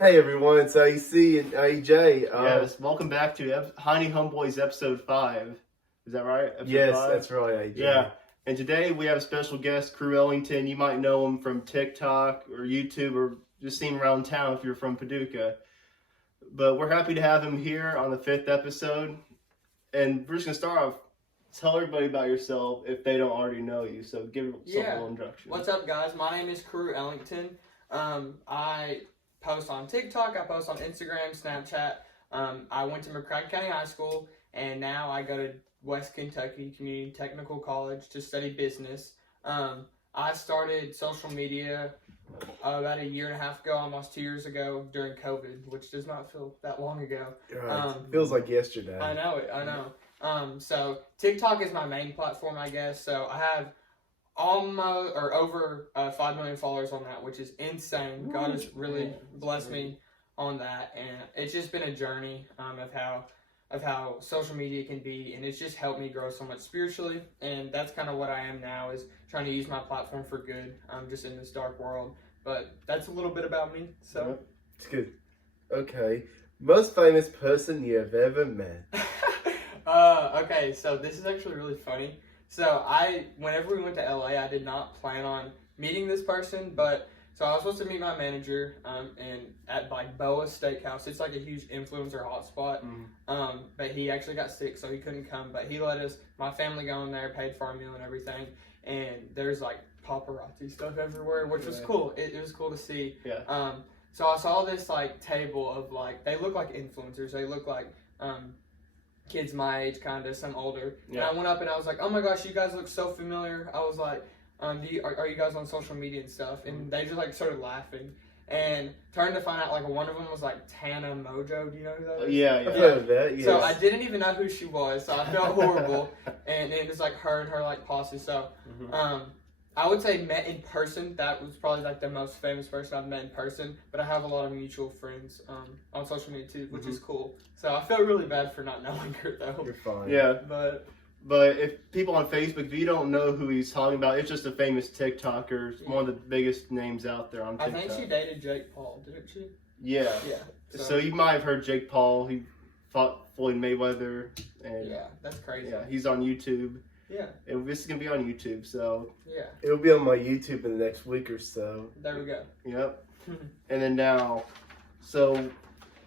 Hey everyone, it's AC and AJ. Yes, welcome back to Honey Homeboys episode 5. Is that right? Episode yes, 5? that's right, AJ. Yeah, and today we have a special guest, Carew Ellington. You might know him from TikTok or YouTube or just seen him around town if you're from Paducah. But we're happy to have him here on the 5th episode. And we're just going to start off. Tell everybody about yourself if they don't already know you. So give yourself a little introduction. What's up, guys? My name is Carew Ellington. I post on TikTok, I post on Instagram, Snapchat. I went to McCracken County High School, and now I go to West Kentucky Community Technical College to study business. I started social media about a year and a half ago, almost 2 years ago, during COVID, which does not feel that long ago. Right. Feels like yesterday. I know it, I know. So TikTok is my main platform, I guess. So I have almost or over 5 million followers on that, which is insane. God has really blessed me on that, and it's just been a journey of how social media can be, and it's just helped me grow so much spiritually. And that's kind of what I am now, is trying to use my platform for good, just in this dark world. But that's a little bit about me. So it's good. Okay, most famous person you have ever met? Okay, so this is actually really funny. So whenever we went to LA, I did not plan on meeting this person, but so I was supposed to meet my manager, and at like Boa Steakhouse. It's like a huge influencer hotspot. But he actually got sick, so he couldn't come. But he let my family go in there, paid for our meal and everything. And there's like paparazzi stuff everywhere, which was cool. It was cool to see. Yeah. So I saw this like table of like, they look like influencers. They look like kids my age, kind of, some older. Yeah. And I went up and I was like, oh my gosh, you guys look so familiar. I was like, are you guys on social media and stuff? And they just like started laughing. And turned to find out, like, one of them was like Tana Mojo. Do you know who that is? Yeah. I've heard of that, yes. So I didn't even know who she was, so I felt horrible. And it was like her and her like posse. So I would say met in person, that was probably like the most famous person I've met in person. But I have a lot of mutual friends on social media too, which is cool. So I feel really bad for not knowing her though. You're fine. Yeah. But if people on Facebook, if you don't know who he's talking about, it's just a famous TikToker. It's one of the biggest names out there on TikTok. I think she dated Jake Paul, didn't she? Yeah. Yeah. So you might have heard Jake Paul. He fought Floyd Mayweather. And yeah, that's crazy. Yeah, he's on YouTube. Yeah. And this is going to be on YouTube, so. Yeah. It'll be on my YouTube in the next week or so. There we go. Yep. And then now, so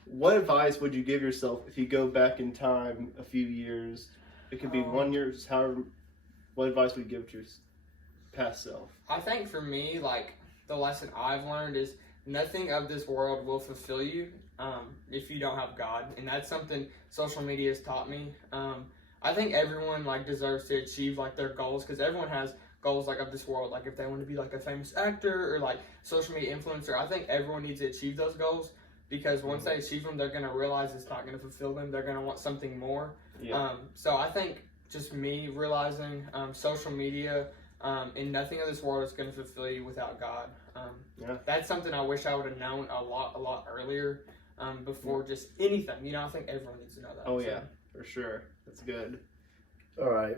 what advice would you give yourself if you go back in time a few years? It could be 1 year, however. What advice would you give to your past self? I think for me, like, the lesson I've learned is nothing of this world will fulfill you if you don't have God. And that's something social media has taught me. I think everyone, like, deserves to achieve, like, their goals, because everyone has goals, like, of this world. Like, if they want to be, like, a famous actor or, like, social media influencer, I think everyone needs to achieve those goals, because once they achieve them, they're going to realize it's not going to fulfill them. They're going to want something more. Yeah. So I think just me realizing social media and nothing of this world is going to fulfill you without God. That's something I wish I would have known a lot earlier before just anything. You know, I think everyone needs to know that. Oh, yeah, for sure. That's good. All right.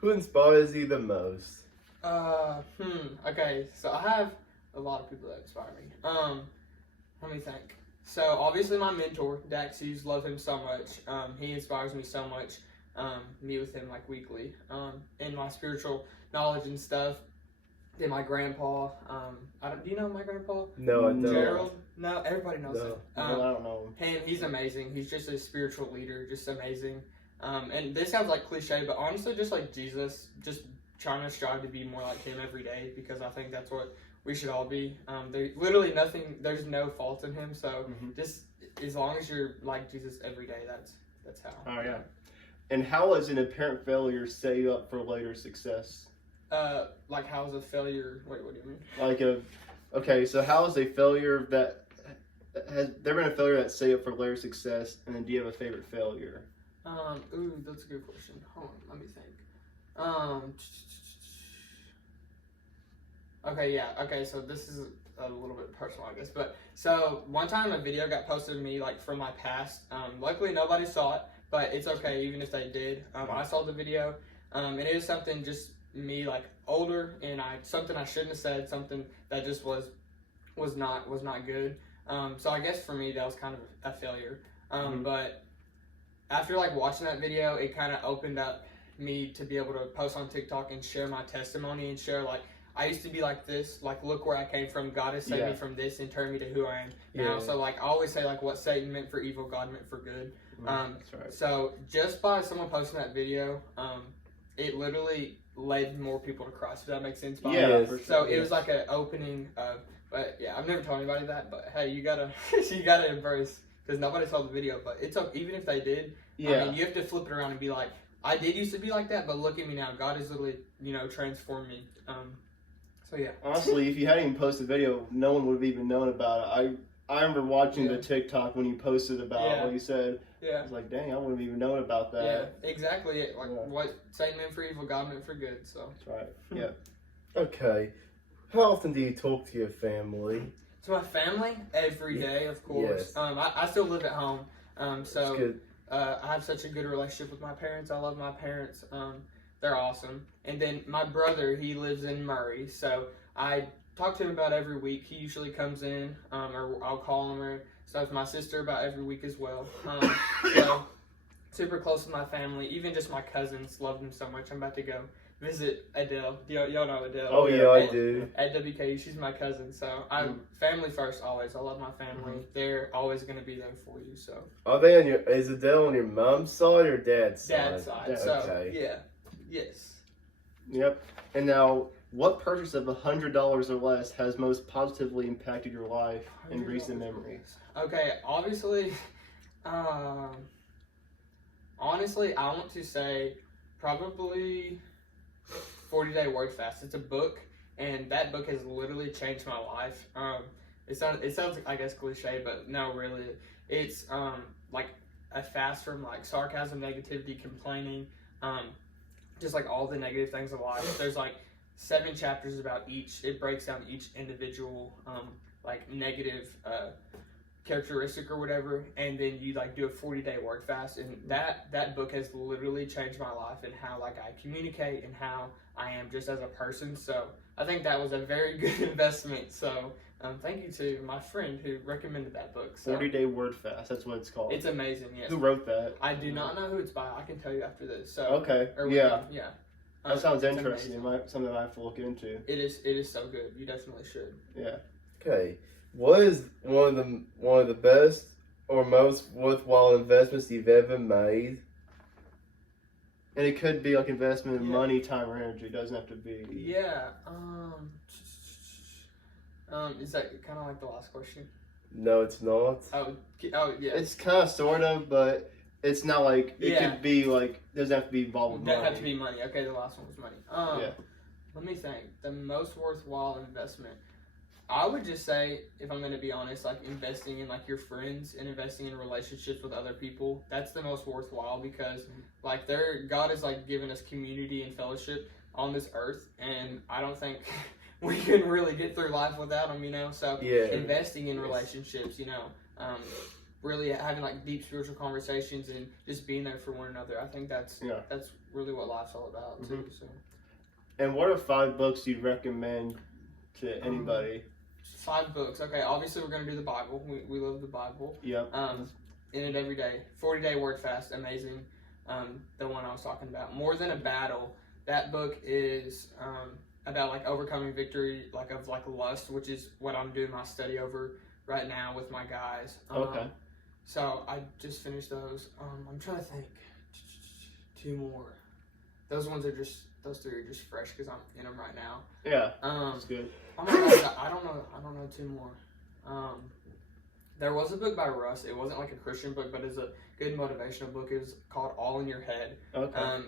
Who inspires you the most? Okay, so I have a lot of people that inspire me. Let me think. So obviously my mentor, Dax Hughes, love him so much. He inspires me so much. Meet with him like weekly. In my spiritual knowledge and stuff. Then my grandpa. Do you know my grandpa? No, I don't. Gerald? No, everybody knows him. I don't know him. He's amazing. He's just a spiritual leader, just amazing. And this sounds like cliche, but honestly, just like Jesus, just trying to strive to be more like him every day, because I think that's what we should all be. Literally nothing, there's no fault in him, so just as long as you're like Jesus every day, that's how. Oh, yeah. And how does an apparent failure set you up for later success? Like, how is a failure, wait, what do you mean? Okay, so how is a failure that, has there been a failure that set you up for later success, and then do you have a favorite failure? Ooh, that's a good question. Hold on, let me think. Okay, so this is a little bit personal, I guess, but so one time a video got posted to me, like, from my past. Luckily nobody saw it, but it's okay even if they did. I saw the video, and it was something just me, like, older, and something I shouldn't have said, something that just was not good. So I guess for me that was kind of a failure. Mhm. But after like watching that video, it kind of opened up me to be able to post on TikTok and share my testimony and share like I used to be like this, like look where I came from. God has saved Yeah. me from this and turned me to who I am now. Yeah. So like I always say like what Satan meant for evil, God meant for good. That's right. So just by someone posting that video, it literally led more people to Christ. Does that make sense? Yeah, Yes. for sure. So it was like an opening of, but yeah, I've never told anybody that. But hey, you gotta embrace because nobody saw the video. But it's okay, even if they did. Yeah. I mean, you have to flip it around and be like, I did used to be like that, but look at me now. God has literally, transformed me. So yeah. Honestly, if you hadn't even posted the video, no one would have even known about it. I remember watching the TikTok when you posted about what you said. I Yeah. was like, dang, I wouldn't have even known about that. Yeah, exactly. Like what Satan meant for evil, God meant for good. So. That's right. Yeah. Okay. How often do you talk to your family? To my family, every day, of course. Yes. I still live at home. That's So good. I have such a good relationship with my parents. I love my parents. They're awesome. And then my brother, he lives in Murray, so I talk to him about every week. He usually comes in, or I'll call him or stuff. My sister about every week as well. So super close with my family. Even just my cousins love him so much. I'm about to go visit Adele. Y'all know Adele. Oh yeah, I do. At WKU, she's my cousin. So I'm family first always. I love my family. They're always gonna be there for you. So Are they on is Adele on your mom's side or dad's side? dad's side. So Okay. yeah, yes. Yep. And now, what purchase of $100 or less has most positively impacted your life in recent memory? Okay, obviously, honestly, I want to say probably 40-Day Word Fast. It's a book, and that book has literally changed my life. It sounds I guess cliche, but no, really, it's like a fast from like sarcasm, negativity, complaining, just like all the negative things of life. There's like 7 chapters about each. It breaks down each individual like negative characteristic or whatever, and then you like do a 40-day word fast, and that book has literally changed my life and how like I communicate and how I am just as a person. So I think that was a very good investment. So thank you to my friend who recommended that book. So 40-Day Word Fast. That's what it's called. it's amazing. Yes. Who wrote that? I do not know who it's by. I can tell you after this. So Okay. or Yeah. yeah. That sounds It's interesting. amazing. Something I have to look into. It is so good. You definitely should. Yeah. Okay. What is one of the best or most worthwhile investments you've ever made? And it could be like investment in Yeah. money, time, or energy. It doesn't have to be. Yeah. Is that kind of like the last question? No, it's not. Oh yeah. It's kind of sort of, but it's not like it Yeah. could be like doesn't have to be involved with That money. had to be money. Okay, the last one was money. Yeah. Let me think. The most worthwhile investment. I would just say, if I'm going to be honest, like investing in like your friends and investing in relationships with other people. That's the most worthwhile because like God has like given us community and fellowship on this earth, and I don't think we can really get through life without them. So Yeah. investing in relationships. Really having like deep spiritual conversations and just being there for one another. I think that's really what life's all about too. So. And what are 5 books you'd recommend to anybody? 5 books. Okay, obviously we're gonna do the Bible. We love the Bible. Yep. In it every day. 40-Day Word Fast, amazing. The one I was talking about. More Than a Battle. That book is about like overcoming victory, like of like lust, which is what I'm doing my study over right now with my guys. Okay. So I just finished those. I'm trying to think. 2 more. Those 3 are just fresh because I'm in them right now. Yeah. That's good. Oh my gosh, I don't know 2 more. There was a book by Russ. It wasn't like a Christian book, but it's a good motivational book. It was called All in Your Head. Okay.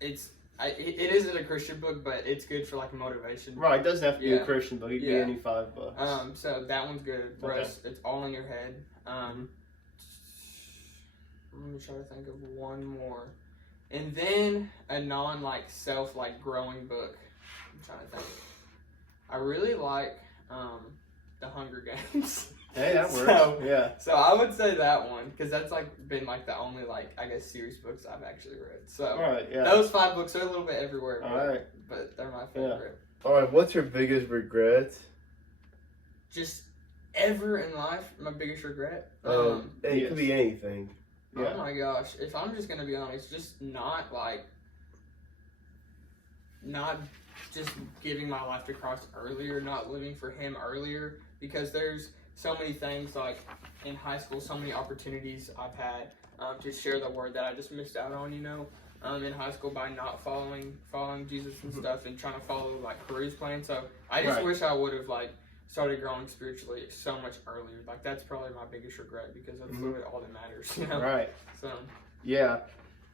It isn't a Christian book, but it's good for like motivation. Right. It doesn't have to be a Christian book. It could be any 5 books. So that one's good. Okay. Russ, it's All in Your Head. Let me try to think of one more. And then a non like self like growing book. I'm trying to think. I really like The Hunger Games. Hey, that works. Yeah. So I would say that one because that's like been like the only like I guess series books I've actually read. So All right. Yeah. those 5 books are a little bit everywhere. But, All right. but they're my favorite. All right. What's your biggest regret? Just ever in life, my biggest regret. It could be anything. Yeah. Oh my gosh, if I'm just gonna be honest, just not just giving my life to Christ earlier, not living for Him earlier, because there's so many things like in high school, so many opportunities I've had to share the word that I just missed out on, in high school by not following Jesus and stuff and trying to follow like Carew's plan. So I just wish I would have started growing spiritually so much earlier. Like that's probably my biggest regret because that's really all that matters. Right. So yeah,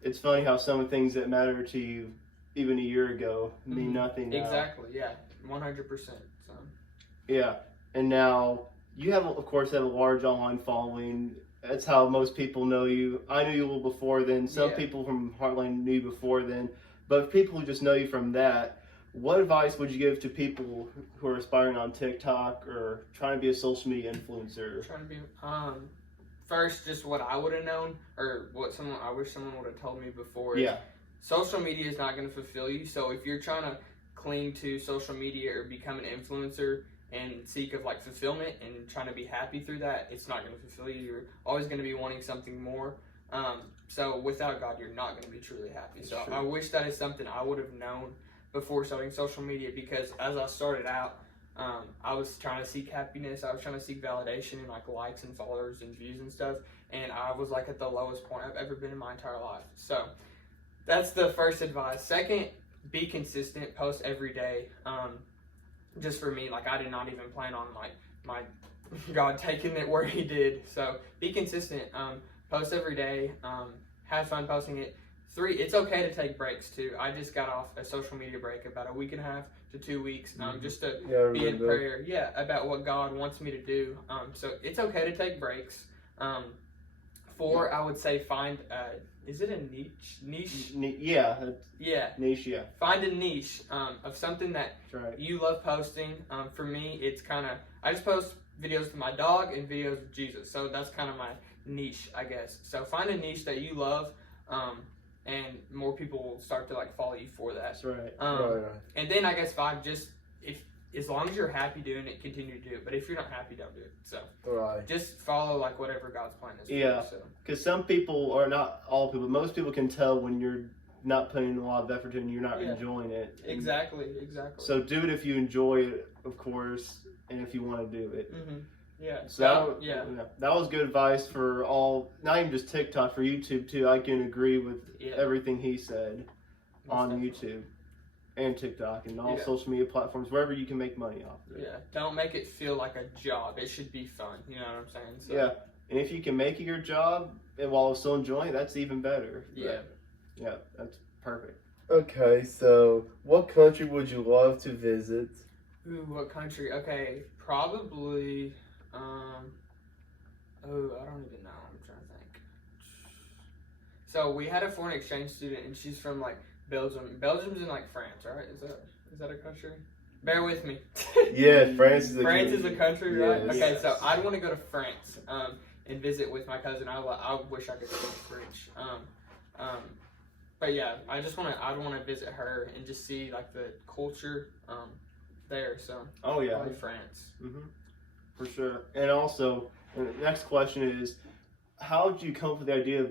it's funny how some of the things that matter to you even a year ago mean nothing now. Exactly. Yeah. 100%. So yeah, and now you have, of course, have a large online following. That's how most people know you. I knew you a little before then. Some people from Heartland knew you before then. But people who just know you from that, what advice would you give to people who are aspiring on TikTok or trying to be a social media influencer? Trying to be, first, just what I would have known, or what I wish someone would have told me before. Social media is not going to fulfill you. So if you're trying to cling to social media or become an influencer and seek of fulfillment and trying to be happy through that, it's not going to fulfill you. You're always going to be wanting something more. So without God, you're not going to be truly happy. So I wish that is something I would have known before starting social media, because as I started out, I was trying to seek happiness. I was trying to seek validation and likes and followers and views and stuff. And I was at the lowest point I've ever been in my entire life. So that's the first advice. Second, be consistent, post every day. Just for me, I did not even plan on my God taking it where He did. So be consistent. Post every day. Have fun posting it. 3, it's okay to take breaks too. I just got off a social media break about a week and a half to 2 weeks, just to be in prayer. Yeah, about what God wants me to do. So it's okay to take breaks. 4, I would say find. Is it a niche? Yeah. Niche. Yeah. Find a niche of something that you love posting. For me, it's I just post videos of my dog and videos of Jesus. So that's kind of my niche, I guess. So find a niche that you love, and more people will start to follow you for that. That's right. And then I guess 5, just as long as you're happy doing it, continue to do it. But if you're not happy, don't do it. So just follow whatever God's plan is for you. Yeah, because some people, or not all people, most people can tell when you're not putting a lot of effort in, you're not enjoying it. Exactly. So do it if you enjoy it, of course, and if you want to do it. Yeah. So that was good advice for all, not even just TikTok, for YouTube too. I can agree with everything he said on YouTube and TikTok and all social media platforms, wherever you can make money off of it. Yeah. Don't make it feel like a job. It should be fun. You know what I'm saying? So, yeah. And if you can make it your job and while still enjoying it, that's even better. Yeah. Yeah, that's perfect. Okay, so what country would you love to visit? Ooh, what country? Okay, probably. I don't even know. I'm trying to think. So we had a foreign exchange student, and she's from Belgium. Belgium's in France, right? Is that a country? Bear with me. Yeah, France is a France is a country, right? Yes. Okay, so I'd want to go to France and visit with my cousin. I wish I could speak French. But yeah, I'd want to visit her and just see the culture there. So probably France. For sure. And also, the next question is, how did you come up with the idea of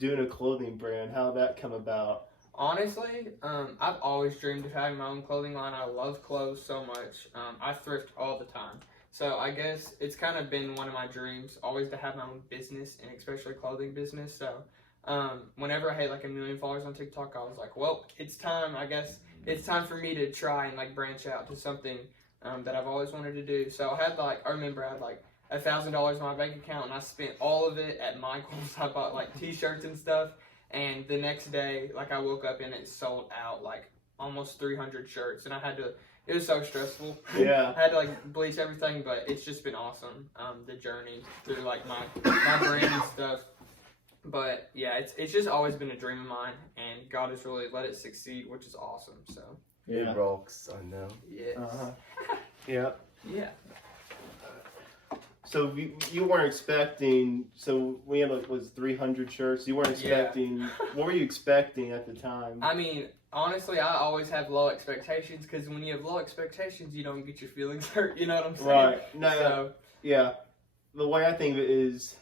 doing a clothing brand? How did that come about? Honestly, I've always dreamed of having my own clothing line. I love clothes so much. I thrift all the time. So I guess it's kind of been one of my dreams, always to have my own business, and especially clothing business. So whenever I hit 1 million followers on TikTok, I was like, well, it's time. I guess it's time for me to try and branch out to something that I've always wanted to do. So I had I remember I had $1,000 in my bank account, and I spent all of it at Michael's. I bought t-shirts and stuff, and the next day I woke up and it sold out almost 300 shirts, and it was so stressful. Yeah. I had to bleach everything, but it's just been awesome. The journey through my brand and stuff. But yeah, it's just always been a dream of mine, and God has really let it succeed, which is awesome. So it rocks, I know. yes. Yeah. Yeah. So you weren't expecting. So we had 300 shirts. You weren't expecting. What were you expecting at the time? I mean, honestly, I always have low expectations, because when you have low expectations, you don't get your feelings hurt. You know what I'm saying? Right. No. So Yeah, the way I think of it is